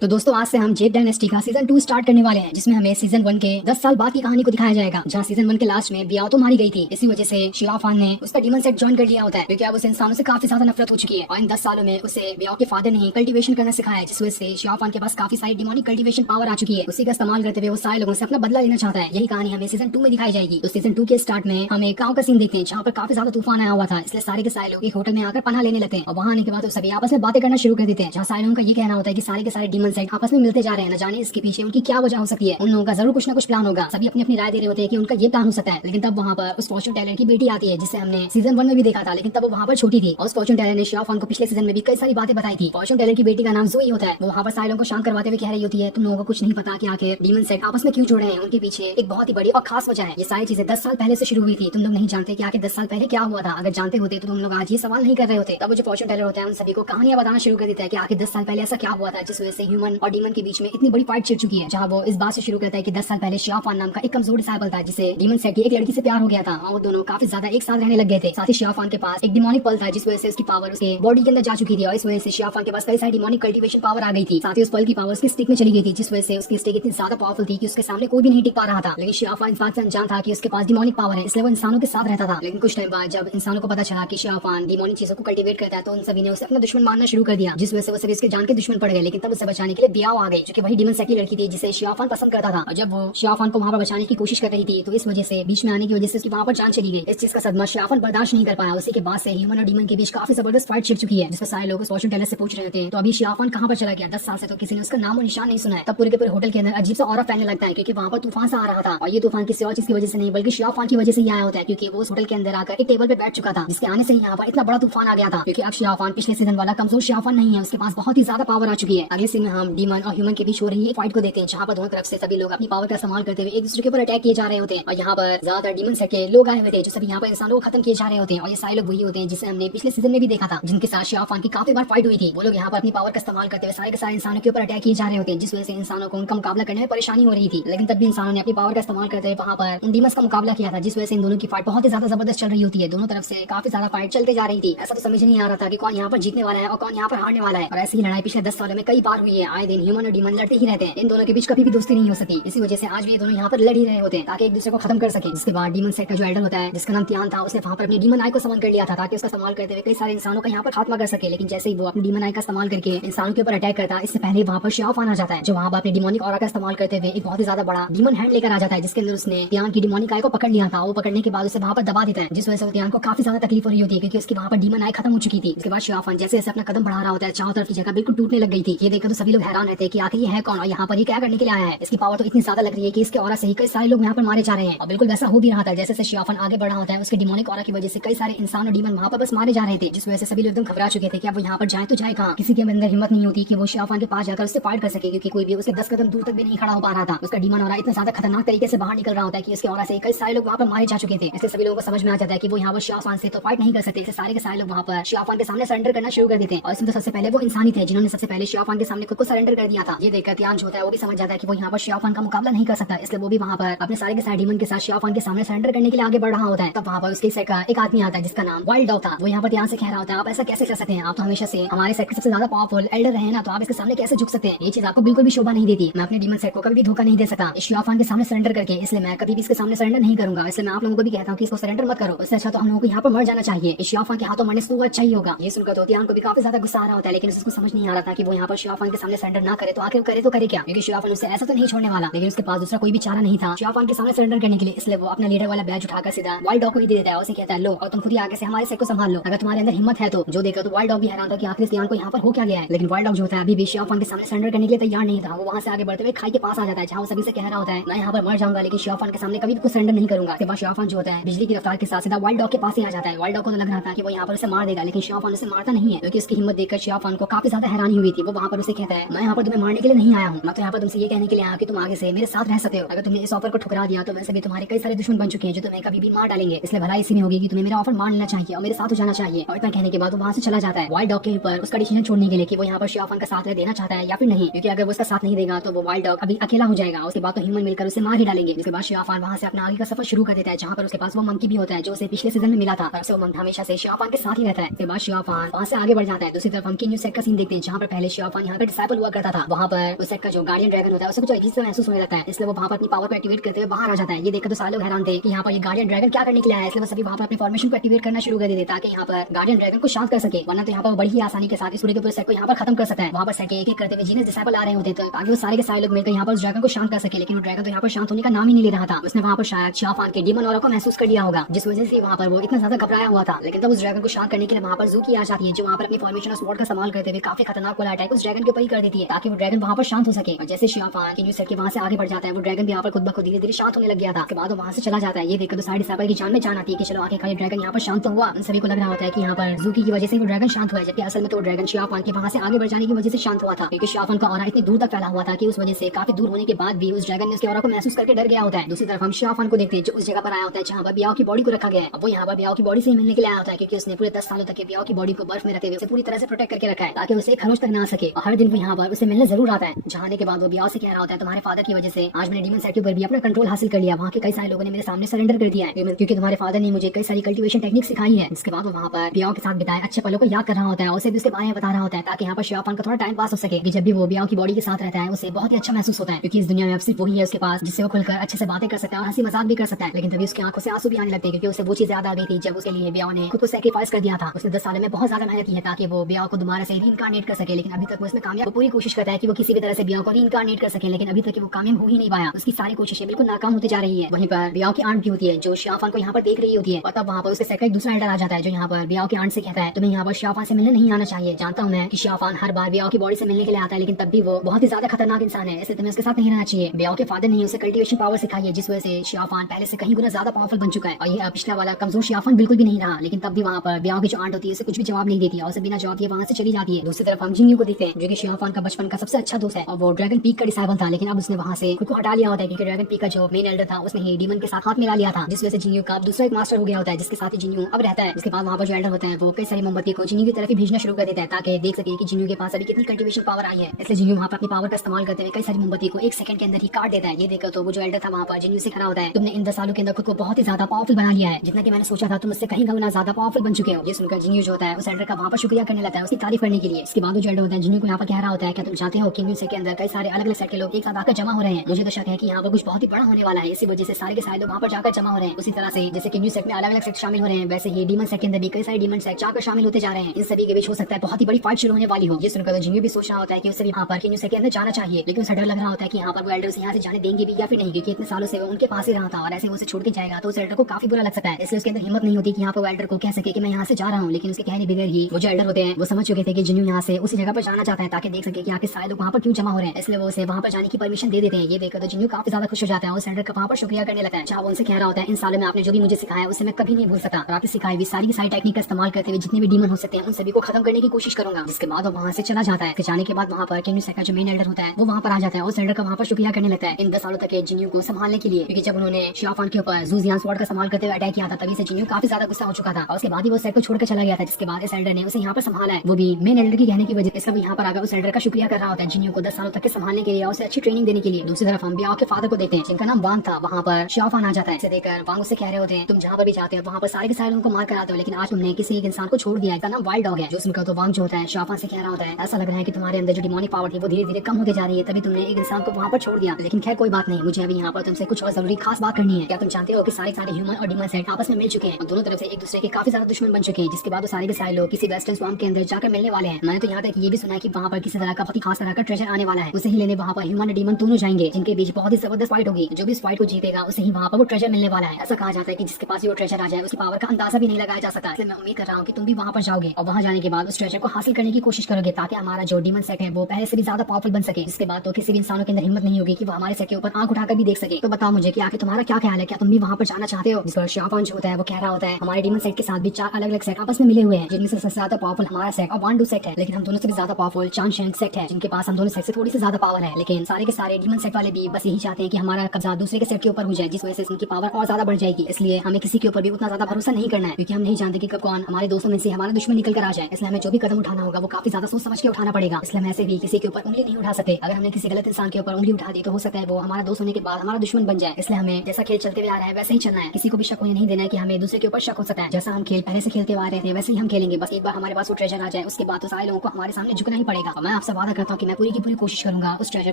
तो दोस्तों आज से हम जेड डायनेस्टी का सीजन 2 स्टार्ट करने वाले हैं, जिसमें हमें सीजन 1 के 10 साल बाद की कहानी को दिखाया जाएगा। जहां सीजन 1 के लास्ट में बियाओ तो मारी गई थी, इसी वजह से शिया फान ने उसका डीमन सेट ज्वाइन कर लिया होता है, क्योंकि अब उसे इंसानों से काफी ज्यादा नफरत हो चुकी है। और इन 10 सालों में उसे बियाओ के फादर ने कल्टिवेशन करना सिखाया, जिस वजह से शिया फान के पास काफी सारी डिमोनिक कल्टिवेशन पावर आ चुकी है। उसी का इस्तेमाल करते हुए वो सारे लोगों से अपना बदला लेना चाहता है। यही कहानी हमें सीजन 2 में दिखाई जाएगी। तो सीजन 2 के स्टार्ट में हम एक गांव का सीन देखते हैं, जहाँ पर काफी ज्यादा तूफान आया हुआ था, इसलिए सारे के सारे लोग एक होटल में आकर पनाह लेने लगते हैं। और वहाँ आने के बाद वो सभी आपस में बातें करना शुरू कर देते हैं, जहाँ सारे लोगों का ये कहना होता है कि सारे के सारे डीमन सेट आपस में मिलते जा रहे हैं। न जाने इसके पीछे उनकी क्या वजह हो सकती है। उन लोगों का जरूर कुछ ना कुछ प्लान होगा। सभी अपनी अपनी राय दे रहे होते हैं कि उनका ये प्लान हो सकता है। लेकिन तब वहाँ पर उस फॉर्चून टेलर की बेटी आती है, जिसे हमने सीजन 1 में भी देखा था, लेकिन तब वो वहाँ पर छोटी थी। और उस फॉर्चून टेलर ने शिया फान को पिछले सीजन में भी कई सारी बातें बताई थी। फॉर्चून टेलर की बेटी का नाम जोई होता है। वो वहाँ पर सारे लोगों को शांत करवाते हुए कह रही होती है, तुम लोगों को कुछ नहीं पता कि आखिर डीमन सेट आपस में क्यों जुड़ रहे हैं। उनके पीछे एक बहुत ही बड़ी और खास वजह है। ये सारी चीजें 10 साल पहले से शुरू हुई थी। तुम लोग नहीं जानते कि आखिर 10 साल पहले क्या हुआ था। अगर जानते होते तो तुम लोग आज ये सवाल नहीं कर रहे होते। तब वो जो फॉर्चून टेलर होता है उन सभी को कहानियां बताना शुरू कर देता है कि आखिर 10 साल पहले ऐसा क्या हुआ था, जिस वजह से ह्यूमन और डीमन के बीच में इतनी बड़ी फाइट छिड़ चुकी है। जहाँ वो इस बात से शुरू करता है कि 10 साल पहले शिया फान नाम का एक कमजोर डिसाइबल था, जिसे डीमन सेट की एक लड़की से प्यार हो गया था। और वो दोनों काफी ज्यादा एक साथ रहने लग गए थे। साथ ही शिया फान के पास एक डिमोनिक पल था, जिस वजह से उसकी पावर उसके बॉडी के अंदर जा चुकी थी। और इस वजह से शिया फान के पास कई सारी डिमोनिक कल्टिवेशन पावर आ गई थी। साथ ही उस पल की पावर उसकी स्टिक में चली गई थी, जिस वजह से उसकी स्टिक इतनी ज्यादा पावरफुल थी कि उसके सामने कोई भी नहीं टिक पा रहा था। लेकिन शिया फान इस बात से अनजान था कि उसके पास डिमोनिक पावर है, इसलिए वो इंसानों के साथ रहता था। लेकिन कुछ टाइम बाद जब इंसानों को पता चला कि शिया फान डिमोनिक चीजों को कल्टिवेट करता है, तो उन सभी ने उसे अपना दुश्मन मानना शुरू कर दिया, जिस वजह से वो सभी उसके जान के दुश्मन पड़ गए। लेकिन तब उसे बचाने के लिए बियाओ आ गई, जो कि वही डीमन सेट की लड़की थी जिसे शिया फान पसंद करता था। और जब वो शिया फान को वहां पर बचाने की कोशिश कर रही थी, तो इस वजह से बीच में आने की वजह से उसकी वहां पर जान चली गई। इस चीज का सदमा शिया फान बर्दाश्त नहीं कर पाया। उसी के बाद से ह्यूमन और डीमन के बीच काफी जबरदस्त फाइट छिड़ चुकी है, जिसमें सारे लोग उस फॉर्चून टेलर से पूछ रहे थे तो अभी शिया फान कहां पर चला गया। 10 साल से तो किसी ने उसका नाम और निशान नहीं सुना है। तब पूरे के पूरे होटल के अंदर अजीब सा ऑरा फैलने लगता है, क्योंकि वहां पर तूफान सा आ रहा था। और ये तूफान किसी और चीज की वजह से नहीं, बल्कि शिया फान की वजह से ही आया होता है, क्योंकि वो उस होटल के अंदर आकर एक टेबल पे बैठ चुका था, जिसके आने से ही यहाँ पर इतना बड़ा तूफान आ गया था। क्योंकि अब शिया फान पिछले सीजन वाला कमजोर शिया फान नहीं है, उसके पास बहुत ही ज्यादा पावर आ चुकी है। अगले सीन में हम डीमन और ह्यूमन के बीच हो रही है फाइट को देखते हैं, जहाँ पर दोनों तरफ से सभी लोग अपनी पावर का इस्तेमाल करते हुए एक दूसरे के ऊपर अटैक किए जा रहे होते हैं। और यहाँ पर ज्यादातर डीमन सेट के लोग आए हुए थे, जो सभी यहाँ पर इंसानों को खत्म किए जा रहे होते हैं। और ये सारे लोग वही होते हैं जिसे हमने पिछले सीजन में भी देखा था, जिनके साथ शिया फान की काफी बार फाइट हुई थी। वो लोग यहाँ पर अपनी पावर का इस्तेमाल करते हुए सारे के सारे इंसानों के ऊपर अटैक किए जा रहे होते हैं, जिस वजह से इंसानों को उनका मुकाबला करने में परेशानी हो रही थी। लेकिन तब भी इंसानों ने अपनी पावर का इस्तेमाल करते हुए वहाँ पर उन डीमंस का मुकाबला किया था, जिस वजह से इन दोनों की फाइट बहुत ही ज्यादा जबरदस्त चल रही होती है। दोनों तरफ से काफी ज्यादा फाइट चलते जा रही थी। ऐसा तो समझ नहीं आ रहा था कि कौन यहाँ पर जीतने वाला है और कौन यहाँ पर हारने वाला है। और ऐसी ही लड़ाई पिछले 10 सालों में कई बार हुई है। आए दिन ह्यूमन और डीमन लड़ते ही रहते हैं। इन दोनों के बीच कभी भी दोस्ती नहीं हो सकी। इसी वजह से आज भी ये दोनों यहाँ पर लड़ ही रहे होते हैं, ताकि एक दूसरे को खत्म कर सके। जिसके बाद डीमन सेट का जो आइडल होता है, जिसका नाम त्यान था, उसने वहाँ पर अपनी डीमन आई को समन कर लिया था, ताकि उसका इस्तेमाल करते हुए कई सारे इंसानों का यहाँ पर खात्मा कर सके। लेकिन जैसे ही वो अपनी डीमन आई का इस्तेमाल करके इंसानों के ऊपर अटैक करता, इससे पहले वहाँ पर शिया फान आ जाता है, जो वहाँ पर अपने डिमोनिक ऑरा का इस्तेमाल करते हुए एक बहुत ही ज्यादा बड़ा डीमन हैंड लेकर आ जाता है, जिसके अंदर उसने त्यान की डिमोनिक आई को पकड़ लिया था। वो पकड़ने के बाद उसे वहाँ पर दबा देता है, जिस वजह से त्यान को काफी ज्यादा तकलीफ हो रही होती है, क्योंकि उसकी वहाँ पर डीमन आई खत्म हो चुकी थी। उसके बाद शिया फान जैसे जैसे अपना कदम बढ़ा रहा होता है, चारों तरफ की जगह बिल्कुल टूटने लग गई थी। ये देखकर तो सभी लोग हैरान रहते हैं कि आखिर ये है कौन और यहाँ पर ये क्या करने के लिए आया है। इसकी पावर तो इतनी ज्यादा लग रही है कि इसके ऑरा से ही कई सारे लोग यहाँ पर मारे जा रहे हैं। और बिल्कुल वैसा हो भी रहा था। जैसे जैसे शिया फान आगे बढ़ रहा होता है, उसके डिमोनिक ऑरा की वजह से कई सारे इंसान और डीमन वहाँ पर बस मारे जा रहे थे, जिस वजह से सभी लोग एकदम घबरा चुके थे कि अब वो यहाँ पर जाए तो जाए कहाँ। किसी के अंदर हिम्मत नहीं होती कि वो शिया फान के पास जाकर उससे फाइट कर सके, क्योंकि कोई भी उसके 10 कदम दूर तक भी नहीं खड़ा हो पा रहा था। उसका डीमन ऑरा इतना ज्यादा खतरनाक तरीके से बाहर निकल रहा होता है कि उसके ऑरा से कई सारे लोग वहाँ पर मारे जा चुके थे। इससे सभी लोगों को समझ में आ जाता है कि वो यहाँ पर शिया फान से तो फाइट नहीं कर सकते। सारे के सारे लोग वहाँ पर शिया फान के सामने सरेंडर करना शुरू कर देते हैं। और इसमें तो सबसे पहले वो इंसान ही थे जिन्होंने सबसे पहले शिया फान के सामने खुद को सरेंडर कर दिया था। ये देखकर त्यान जो होता है वो भी समझ जाता है कि वो यहाँ पर शिया फान का मुकाबला नहीं कर सकता, इसलिए वो भी वहाँ पर अपने सारे के सारे डीमन के साथ शिया फान के सामने सरेंडर करने के लिए आगे बढ़ रहा होता है। तब वहाँ पर उसके सेट का एक आदमी आता है, जिसका नाम वाइल्ड डॉग था। वो यहाँ पर त्यान से कह रहा होता है, आप ऐसा कैसे कर सकते हैं, आप तो हमेशा से हमारे सेट के सबसे ज्यादा पावरफुल एल्डर रहे ना, तो आप इसके सामने कैसे झुक सकते हैं। ये चीज आपको बिल्कुल भी शोभा नहीं देती। मैं अपने डीमन सेट को कभी भी धोखा नहीं दे सकता शिया फान के सामने सरेंडर करके, इसलिए मैं कभी भी इसके सामने सरेंडर नहीं करूंगा। इसलिए मैं आप लोगों को भी कहता हूँ कि इसको सरेंडर मत करो, उससे अच्छा तो हम लोगों को यहाँ पर मर जाना चाहिए। शिया फान के हाथों मरने से अच्छा ही होगा। ये सुनकर तो त्यान को भी काफी ज्यादा गुस्सा आ रहा होता है, लेकिन उसको समझ नहीं आ रहा था कि वो यहाँ पर शिया फान के सामने सरेंडर ना करे तो आखिर करे तो करे क्या, क्योंकि शिया फान उससे ऐसा तो नहीं छोड़ने वाला। लेकिन उसके पास दूसरा कोई भी चारा नहीं था शिया फान के सामने सरेंडर करने के लिए, इसलिए वो अपना लीडर वाला बैज उठाकर सीधा वाइल्ड डॉग को ही दे देता है। उसे कहता है, लो और तुम खुद ही आगे से हमारे सेट को संभाल लो, अगर तुम्हारे अंदर हिम्मत है तो। जो देखकर तो वाइल्ड डॉग भी हैरान था कि आखिर त्यान को यहाँ पर हो क्या गया है। लेकिन वाइल्ड डॉग जो होता है अभी भी शिया फान के सामने सरेंडर करने के लिए तैयार नहीं था। वो वहाँ से आगे बढ़ते हुए खाई के पास आ जाता है, जहाँ वो सभी से कह रहा होता है, मैं यहाँ पर मर जाऊंगा लेकिन शिया फान के सामने कभी भी कुछ सरेंडर नहीं करूंगा। उसके बाद शिया फान जो होता है बिजली की रफ्तार के साथ सीधा वाइल्ड डॉग के पास ही आ जाता है। वाइल्ड डॉग को तो लग रहा था कि वो यहाँ पर उसे मार देगा, लेकिन शिया फान उसे मारता नहीं है, क्योंकि उसकी हिम्मत देखकर शिया फान को काफी ज्यादा हैरानी हुई थी। वो वहाँ पर उसे कहता है, मैं यहाँ पर तुम्हें मारने के लिए नहीं आया हूँ, मैं तो यहाँ पर तुमसे ये कहने के लिए आया कि तुम आगे से मेरे साथ रह सकते हो। अगर तुमने इस ऑफर को ठुकरा दिया तो वैसे भी तुम्हारे कई सारे दुश्मन बन चुके हैं जो तुम्हें कभी भी मार डालेंगे, इसलिए भलाई इसी में होगी कि तुम्हें मेरा ऑफर मान लेना चाहिए और मेरे साथ हो जाना चाहिए। और इतना कहने के बाद वो वहाँ से चला जाता है वाइल्ड डॉग के ऊपर उसका डिसीजन छोड़ने के लिए कि वो यहाँ पर शिया फान का साथ देना चाहता है या फिर नहीं, क्योंकि अगर वो उसका साथ नहीं देगा तो वो वाइल्ड डॉग अभी अकेला हो जाएगा। उसके बाद तो ह्यूमन मिलकर उसे मार ही डालेंगे। उसके बाद शिया फान वहाँ से अपना आगे का सफर शुरू कर देता है, जहाँ पर उसके पास वो मंकी भी होता है जो उसे पिछले सीजन में मिला था। तब से वो मंकी हमेशा से शिया फान के साथ ही रहता है। उसके बाद शिया फान वहाँ से आगे बढ़ जाता है। दूसरी तरफ हम किन्यू सेट का सीन देखते हैं, जहाँ पर पहले शिया फान यहाँ पर डिसाइपल हुआ करता था, वहाँ पर उस सेट का जो गार्डियन ड्रैगन होता है उसे कुछ अजीब सा महसूस होने लगता है, इसलिए वो वहाँ पर अपनी पावर को एक्टिवेट करते हुए बाहर आ जाता है। ये देखकर तो सारे लोग हैरान थे कि यहाँ पर ये गार्डियन ड्रैगन क्या करने के लिए आया है, इसलिए वो सभी वहाँ पर अपनी फॉर्मेशन को एक्टिवेट करना शुरू कर देते ताकि यहाँ पर गार्डियन ड्रैगन को शांत कर सके, वरना तो यहाँ पर बड़ी ही आसानी के साथ इस पूरे के पूरे सेट को यहाँ पर खत्म कर सकता है। वहाँ पर सेट के एक करते हुए जीनियस डिसाइपल आ रहे होते थे ताकि वो सारे के सारे लोग मिलकर यहाँ पर उस ड्रैगन को शांत कर सके, लेकिन वो ड्रैगन तो यहाँ पर शांत होने का नाम ही नहीं ले रहा था। उसने वहाँ पर शायद शियाफान के डीमन ऑरा को महसूस कर लिया होगा, जिस वजह से वहाँ पर वो इतना ज्यादा घबराया हुआ था। लेकिन तब उस ड्रैगन को शांत करने के लिए वहाँ पर ज़ूकी आ जाती है, जो वहाँ पर अपनी फॉर्मेशन और स्वॉर्ड का इस्तेमाल करते हुए काफी खतरनाक वाला अटैक उस ड्रैगन के ऊपर ही कर देती है ताकि वो ड्रैगन वहाँ पर शांत हो सके। और जैसे शियाफान के न्यू सेट के वहाँ से आगे बढ़ जाता है, वो ड्रैगन भी यहाँ पर खुद ब खुद धीरे धीरे शांत होने लग गया था। उसके बाद वो वहाँ से चला जाता है। ये देखकर तो सारे डिसाइपल की जान में जान आती है कि चलो आखिर ड्रैगन यहाँ पर शांत तो हुआ। उन सभी को लग रहा होता है कि यहाँ पर ज़ूकी की वजह से वो ड्रैगन शांत हुआ है, जबकि असल में तो ड्रैगन शियाफान के वहाँ से आगे बढ़ जाने की वजह से शांत हुआ था, क्योंकि शियाफान का ऑरा इतनी दूर तक फैला हुआ था कि उस वजह से काफी दूर होने के बाद भी उस ड्रैगन ने उसके ऑरा को महसूस करके डर गया होता है। दूसरी तरफ हम शियाफान को देखते हैं जो उस जगह पर आया होता है जहाँ पर बियाओ की बॉडी को रखा गया है। अब वो यहाँ पर बियाओ की बॉडी से मिलने के लिए आया होता है, क्योंकि उसने पूरे 10 सालों तक बियाओ की बॉडी को बर्फ में रखे हुए उसे पूरी तरह से प्रोटेक्ट करके रखा है ताकि उसे खरोच तक ना आ सके। और हर दिन वो यहाँ पर उसे मिलने जरूर आता है। जहाँ आने के बाद वो बियाओ से कह रहा होता है तुम्हारे फादर की वजह से आज मैंने डीमन सेट के ऊपर भी अपना कंट्रोल हासिल कर लिया, वहाँ के कई सारे लोगों ने मेरे सामने सरेंडर कर दिया है, क्योंकि तुम्हारे फादर ने मुझे कई सारी कल्टीवेशन टेक्निक सिखाई है। इसके बाद वो वहाँ पर बियाओ के साथ बिताए अच्छे पलों को याद कर रहा होता है, उसे भी उसके बारे में बता रहा होता है ताकि यहाँ पर शियाफान का थोड़ा टाइम पास हो सके। कि जब भी वो बियाओ की बॉडी के साथ रहता है उसे बहुत ही अच्छा महसूस होता है, क्योंकि इस दुनिया में अब सिर्फ वही है उसके पास जिससे वो खुलकर अच्छे से बातें कर सकता है और हंसी मजाक भी कर सकता है। लेकिन तभी उसकी आंखों से आंसू भी आने लगते हैं, क्योंकि उसे वो चीज याद आ गई थी जब उसके लिए बियाओ ने खुद को सैक्रिफाइस कर दिया था। उसने 10 साल में बहुत ज्यादा मेहनत की है ताकि वो बियाओ को दोबारा से रीइंकार्नेट कर सके, लेकिन अभी तक वो इसमें कामयाब पूरी कोशिश करता है कि वो किसी भी तरह से बियाओ को रीइंकार्नेट कर सके, लेकिन अभी तक वो कामयाब हो ही नहीं पाया। उसकी सारी कोशिशें बिल्कुल नाकाम होती जा रही है। वहीं पर बियाओ की आंट भी होती है जो शियाफान को यहाँ पर देख रही होती है, और तब वहाँ पर उसके सेट का एक दूसरा एल्डर आ जाता है जो यहाँ पर बियाओ की आंट से कहता है तुम्हें यहाँ पर शियाफान से मिलने नहीं आना चाहिए। जानता हूँ मैं कि शियाफान हर बार बियाओ की बॉडी से मिलने के लिए आता है, लेकिन तब भी वो बहुत ही ज्यादा खतरनाक इंसान है, इसलिए तुम्हें उसके साथ नहीं रहना चाहिए। बियाओ के फादर ने उसे कल्टीवेशन पावर सिखाई है, जिस वजह से शियाफान पहले से कहीं गुना ज्यादा पावरफुल बन चुका है, और ये पिछला वाला कमजोर शियाफान बिल्कुल भी नहीं रहा। लेकिन तब भी वहाँ पर बियाओ की जो आंट होती है उसे कुछ भी जवाब नहीं देती और उसे बिना जवाब दिए वहाँ से चली जाती है। दूसरी तरफ हम जिंगयू को देखते हैं जो कि शियाफान का बचपन का सबसे अच्छा दोस्त है, और वो ड्रैगन पीक का डिसाइबल था, लेकिन अब उसने वहाँ से खुद को हटा लिया होता है, क्योंकि ड्रैगन पीक का जो मेन एल्डर था उसने ही डीमन के साथ हाथ मिला लिया था, जिस वजह से जिंगयू का दूसरा एक मास्टर हो गया होता है, जिसके साथ ही जिंगयू अब रहता है। उसके बाद वहाँ पर जो एल्डर होता है वो कई सारी मोमबत्ती को जिंगयू की तरफ ही भेजना शुरू कर देता है ताकि देख सके कि जिंगयू के पास अभी कितनी कल्टीवेशन पावर आई है। इसलिए जिंगयू वहाँ पर अपनी पावर का इस्तेमाल करते हुए कई सारी मोमबत्ती को 1 सेकंड के अंदर ही काट देता है। ये देखकर तो वो जो एल्डर था वहाँ पर जिंगयू से खड़ा होता है, तुमने इन 10 सालों के अंदर खुद को बहुत ही ज्यादा पावरफुल बना लिया है, जितना कि मैंने सोचा था तुम उससे कहीं गुना ज्यादा पावरफुल बन चुके हो। ये सुनकर जिंगयू जो होता है उस एल्डर का वहाँ पर शुक्रिया करने लगता है उसकी तारीफ करने के लिए। इसके बाद जो एल्डर होता है जिंगयू को यहाँ पर कह रहा होता है क्या तुम चाहते हो कि न्यू सेट के अंदर कई सारे अलग अलग सेट के लोग एक साथ आकर जमा हो रहे हैं, मुझे तो शक है कि यहाँ पर कुछ बहुत ही बड़ा होने वाला है, इसी वजह से सारे के सारे लोग वहाँ पर जाकर जमा हो रहे हैं। उसी तरह से जैसे कि न्यू सेट में अलग अलग सेट शामिल हो रहे हैं, वैसे ही डीमन सेट के अंदर भी कई सारे डीमन सेट जाकर शामिल होते जा रहे हैं। इन सभी के बीच हो सकता है बहुत ही बड़ी फाइट शुरू होने वाली हो। ये सुनकर तो जिंगयू भी सोच रहा होता है कि उसे भी यहाँ पर न्यू सेट के अंदर जाना चाहिए, लेकिन उसे डर लग रहा होता है कि यहाँ पर वो एल्डर उसे यहाँ से जाने देंगे भी या फिर नहीं, क्योंकि इतने सालों से वो उनके पास ही रहा था और ऐसे वो उसे छोड़ के जाएगा तो उस एल्डर को काफी बुरा लग सकता है। इसलिए उसके अंदर हिम्मत नहीं होती कि यहाँ पर एल्डर को कह सके कि मैं यहाँ से जा रहा हूँ। लेकिन उसके कहने बगैर ही वो जो एल्डर होते हैं वो समझ चुके थे कि जिन्यू यहाँ से उसी जगह पर जाना चाहता है ताकि देख सके कि आखिर सारे लोग वहाँ पर क्यों जमा हो रहे हैं, इसलिए वो उसे वहाँ पर जाने की परमिशन दे देते हैं। ये देखकर तो जिन्यू काफी ज्यादा खुश हो जाता है और उस एल्डर का वहाँ पर शुक्रिया करने लगता है। जहाँ वो उनसे कह रहा होता है इन सालों में आपने जो भी मुझे सिखाया उसे मैं कभी नहीं भूल सकता, और आपने सिखाई हुई सारी की सारी टेक्निक का इस्तेमाल करते हुए जितने भी डीमन हो सकते हैं उन सभी को खत्म करने की कोशिश करूंगा। जिसके बाद वो वहाँ से चला जाता है। जाने के बाद वहाँ पर न्यू सेट का जो मेन एल्डर होता है वो वहाँ पर आ जाता है और उस एल्डर का वहाँ पर शुक्रिया करने लगता है इन 10 सालों तक जिन्यू को संभालने के लिए, क्योंकि जब उन्होंने शियाफान के ऊपर ज़ूज़ियान स्वॉर्ड का इस्तेमाल करते हुए अटैक किया था तभी से जिन्यू काफी ज्यादा गुस्सा हो चुका था और उसके बाद ही वो सेट को छोड़कर चला गया था। जिसके बाद इस एल्डर ने उसे यहाँ पर संभाला है, वो भी मेन एल्डर की कहने की वजह से। यहाँ पर आकर उस एल्डर का शुक्रिया कर रहा होता है जिन्यू को 10 सालों तक के संभालने के लिए और उसे अच्छी ट्रेनिंग देने के लिए। दूसरी तरफ हम बियाओ के फादर को देखते हैं जिनका नाम वांग था। वहाँ पर शियाफान आ जाता है। इसे देखकर वांग उससे कह रहे होते हैं तुम जहाँ पर भी जाते हो वहाँ पर सारे के सारे उनको मार कर आते हो, लेकिन आज तुमने किसी एक इंसान को छोड़ दिया, इसका नाम वाइल्ड डॉग है। जो सुनकर तो वांग जो होता है शियाफान से कह रहा होता है ऐसा लग रहा है कि तुम्हारे अंदर जो डिमोनिक पावर थी वो धीरे धीरे कम होती जा रही है, तभी तुमने एक इंसान को वहाँ पर छोड़ दिया। लेकिन खैर कोई बात नहीं, मुझे अभी यहाँ पर तुमसे कुछ और जरूरी खास बात करनी है। क्या तुम जानते हो कि सारे ह्यूमन और डीमन सेट आपस में मिल चुके हैं और दोनों तरफ से एक दूसरे के काफी ज्यादा दुश्मन बन चुके हैं, जिसके बाद सारे के सारे लोग किसी वेस्टर्न स्वाम्प के अंदर जाकर मिलने वाले हैं। मैंने तो यहाँ तक ये भी सुना है कि वहाँ पर किसी तरह का बहुत ही खास तरह का ट्रेजर आने वाला है, उसे ही लेने वहाँ पर ह्यूमन और डीमन दोनों जाएंगे, जिनके बीच बहुत ही जबरदस्त फाइट होगी। जो भी इस फाइट को जीतेगा उसे ही वहाँ पर वो ट्रेजर मिलने वाला है। ऐसा कहा जाता है कि जिसके पास वो ट्रेजर आ जाए उसकी पावर का अंदाजा भी नहीं लगाया जा सकता। इसलिए मैं उम्मीद कर रहा हूँ कि तुम भी वहाँ पर जाओगे और वहाँ जाने के बाद उस ट्रेजर को हासिल करने की कोशिश करोगे ताकि हमारा जो डीमन सेट है वो पहले से भी ज्यादा पावरफुल बन सके। इसके बाद तो किसी भी इंसानों के अंदर हिम्मत नहीं होगी कि वो हमारे सेट के ऊपर आंख उठाकर भी देख सके। तो बताओ मुझे कि आखिर तुम्हारा क्या ख्याल है, क्या तुम भी वहाँ पर जाना चाहते हो? जिस पर शियाफान जो होता है वो कह रहा होता है हमारे डीमन सेट के साथ भी 4 अलग अलग सेट आपस में मिले हुए हैं, जिनमें से सबसे ज्यादा पावरफुल हमारा सेट और वांडू सेट है, लेकिन हम दोनों से भी ज्यादा पावरफुल चांग शेंग सेट है, जिनके पास हम दोनों सेट से थोड़ी सी ज्यादा पावर है। लेकिन सारे के सारे डीमन सेट वाले भी बस यही चाहते हैं कि हमारा कब्जा दूसरे के सेट के ऊपर हो जाए, जिस वजह से उनकी पावर और ज्यादा बढ़ जाएगी। इसलिए हमें किसी के ऊपर भी उतना ज्यादा भरोसा नहीं करना है, क्योंकि हम नहीं जानते कि कब कौन हमारे दोस्तों में से हमारा दुश्मन निकल कर आ जाए। इसलिए हमें जो भी कदम उठाना होगा वो काफी ज्यादा सोच समझ के उठाना पड़ेगा। इसलिए हम ऐसे भी किसी के ऊपर उंगली नहीं उठा सकते। अगर हमने किसी गलत इंसान के ऊपर उंगली उठा दी तो हो सकता है वो हमारा दोस्त होने के बाद हमारा दुश्मन बन जाए। इसलिए हमें जैसा खेल चलते हुए आ रहा है वैसे ही चलना है, किसी को भी शक होने नहीं देना है कि हमें दूसरे के ऊपर शक हो सकता है। जैसा हम खेल पहले से खेलते आ रहे थे वैसे ही हम खेलेंगे, बस एक बार हमारे पास वो ट्रेजर आ जाए उसके बाद तो सारे लोगों को हमारे सामने झुकना ही पड़ेगा। मैं आपसे वादा करता हूँ कि मैं पूरी की पूरी कोशिश करूंगा उस ट्रेजर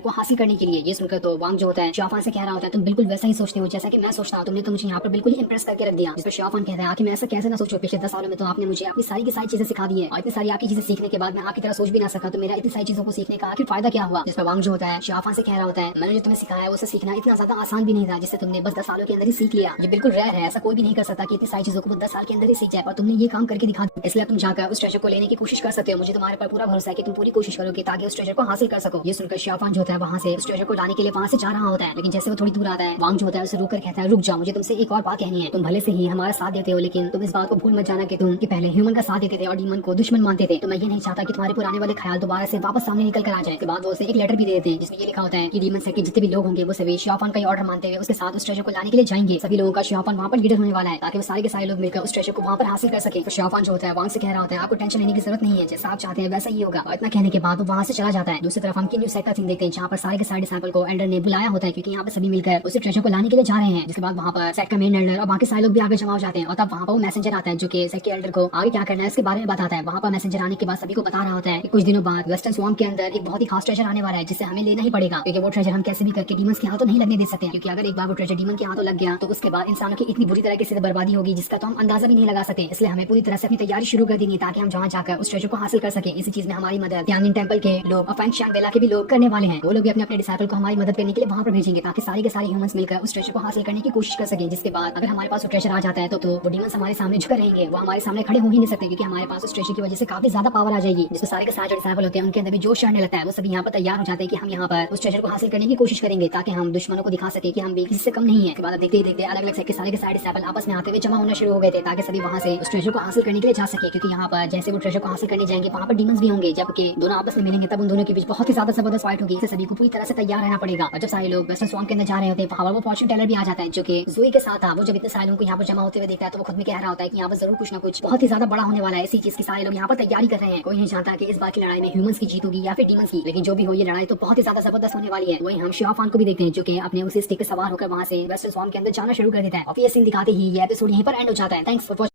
को हासिल करने के लिए। ये सुनकर तो वांग जो होता है शियाफान से कह रहा होता है, तुम बिल्कुल वैसा ही सोचते हो जैसा कि मैं सोचता हूँ। तुमने तो मुझे यहाँ पर बिल्कुल इंप्रेस करके रख दिया। जिस पर शियाफान कहता है, आखिर मैं ऐसा कैसे ना सोचूं, पिछले 10 सालों में तो आपने मुझे अपनी सारी की सारी चीजें सिखा दी है और इतनी सारी आपकी चीजें सीखने के बाद मैं आपकी तरह सोच भी ना सका, तो मेरा इतनी सारी चीजों को सीखने का आखिर फायदा क्या हुआ। जिस पर वांग जो होता है शियाफान से कह रहा होता है, मैंने जो तुम्हें सिखाया उसे सीखना इतना ज्यादा आसान भी नहीं था जिससे तुमने बस 10 सालों के अंदर ही सीख लिया। ये बिल्कुल रेयर है, ऐसा कोई भी नहीं कर सकता कि इतनी सारी चीजों को 10 साल के अंदर ही सीख जाए, और तुमने ये काम करके दिखा दिया। इसलिए तुम जाकर उस ट्रेजर को लेने की कोशिश कर सकते हो। मुझे तुम्हारे पर पूरा भरोसा है कि तुम पूरी कोशिश करोगे ताकि उस ट्रेजर को हासिल कर सको। ये सुनकर शियाफान जो होता है वहाँ से उस ट्रेजर को लाने के लिए वहाँ से जा रहा होता है, लेकिन जैसे वो थोड़ी दूर आता है वांग जो होता है उसे रोककर कहता है, रुक जाओ, मुझे तुमसे एक और बात कहनी है। तुम भले से ही हमारा साथ देते हो, लेकिन तुम इस बात को भूल मत जाना कि तुम पहले ह्यूमन का साथ देते थे और डीमन को दुश्मन मानते थे। तो मैं ये नहीं चाहता कि तुम्हारे पुराने वाले ख्याल दोबारा से वापस सामने निकल कर आ जाए। इसके बाद वो उसे एक लेटर भी दे देते हैं जिसमें ये लिखा होता है कि डीमन सेट के जितने भी लोग होंगे वो सभी शियाफान का ऑर्डर मानते हुए उसके साथ उस ट्रेजर को लाने के लिए जाएंगे। सभी लोगों का शियाफान वहाँ पर लीडर होने वाला है ताकि वो सारे के सारे लोग मिलकर उस ट्रेजर को वहाँ पर हासिल कर सके। तो शियाफान जो होता है वांग से कह रहा होता है, आपको टेंशन लेने की जरूरत नहीं है, जैसा आप चाहते हैं वैसा ही होगा। और इतना कहने के बाद वो वहाँ से चला जाता है। दूसरी तरफ हम न्यू सेट का सीन देखते हैं जहाँ पर सारे के सारे डिसाइपल को एल्डर ने बुलाया होता है क्योंकि यहाँ पर सभी मिलकर उस ट्रेजर को लाने के लिए जा रहे हैं। जिसके बाद वहाँ पर सेट का मेन एल्डर और बाकी सारे लोग भी आगे जमा हो जाते हैं और तब वहाँ पर वो मैसेंजर आता है जो कि सेट के एल्डर को आगे क्या करना है इसके बारे में बताता है। वहाँ पर मैसेंजर आने के बाद सभी को बता रहा होता है कि कुछ दिनों बाद वेस्टर्न स्वॉर्म के अंदर एक बहुत ही खास ट्रेजर आने वाला है जिसे हमें लेना ही पड़ेगा, क्योंकि वो ट्रेजर हम कैसे भी करके डीमंस के हाथों नहीं लगने दे सकते, क्योंकि अगर एक बार वो ट्रेजर डीमन के हाथों लग गया तो उसके बाद इंसानों की इतनी बुरी तरह से बर्बादी होगी जिसका तो हम अंदाजा भी नहीं लगा सकते। इसलिए हमें पूरी तरह से अपनी तैयारी शुरू कर देनी ताकि हम जहाँ जाकर उस ट्रेजर को हासिल कर सके। इसी चीज में हमारी मदद त्यानजिन टेंपल के लोग और फैंगशियांग बेला के भी लोग करने वाले हैं। वो लोग भी अपने अपने डिसाइपल को हमारी मदद करने के लिए वहाँ पर भेजेंगे ताकि सारे के सारे ह्यूमंस मिलकर उस ट्रेजर को हासिल करने की कोशिश कर सके। जिसके बाद अगर हमारे पास वो ट्रेजर आ जाता है तो वो डीमंस हमारे सामने झुक रहेंगे, वो हमारे सामने खड़े हो ही नहीं सकते, क्योंकि हमारे पास उस ट्रेजर की वजह से काफी ज्यादा पावर आ जाएगी। जिसमें सारे के सारे जो डिसाइपल होते हैं उनके अंदर भी जोश चढ़ने लगता है। वो सभी यहाँ पर तैयार हो जाते हैं कि हम यहाँ पर उस ट्रेजर को हासिल करने की कोशिश करेंगे ताकि हम दुश्मनों को दिखा सके कि हम भी किसी से कम नहीं है। के बाद देखते ही देखते अलग अलग सेट के सारे डिसाइपल आपस में आते हुए जमा होना शुरू हो गए थे ताकि सभी वहाँ से उस ट्रेजर को हासिल करने के लिए जा सके, क्योंकि यहाँ पर जैसे वो ट्रेजर को हासिल करने जाएंगे वहाँ पर डीमंस भी होंगे। जबकि दोनों आपस में मिलेंगे तब उन दोनों के बीच बहुत ही ज्यादा जबरदस्त फाइट होगी। इससे सभी को पूरी तरह से तैयार रहना पड़ेगा। और जब सारे लोग वेस्टर्न स्वॉर्म के अंदर जा रहे होते हैं वहाँ वो फॉर्च्यून टेलर भी आ जाता है जो कि ज़ोई के साथ था। वो जब इतने सारे लोगों को यहाँ पर जमा होते हुए देखता है तो वो खुद में कह रहा होता है कि यहाँ पर जरूर कुछ ना कुछ बहुत ही ज्यादा बड़ा होने वाला है। इसी चीज की सारे लोग यहाँ पर तैयारी कर रहे हैं। कोई नहीं जानता कि इस बार की लड़ाई में ह्यूमंस की जीत होगी या फिर डीमंस की, लेकिन जो भी हो ये लड़ाई तो बहुत ही ज्यादा जबरदस्त होने वाली है। वही हम शियाफान को भी देखते हैं जो कि अपने उसी स्टिक पे सवार होकर वहाँ से वेस्टर्न स्वॉर्म के अंदर जाना शुरू कर देता है। और ये सीन दिखाते ही ये एपिसोड यहीं पर एंड हो जाता है। Thanks for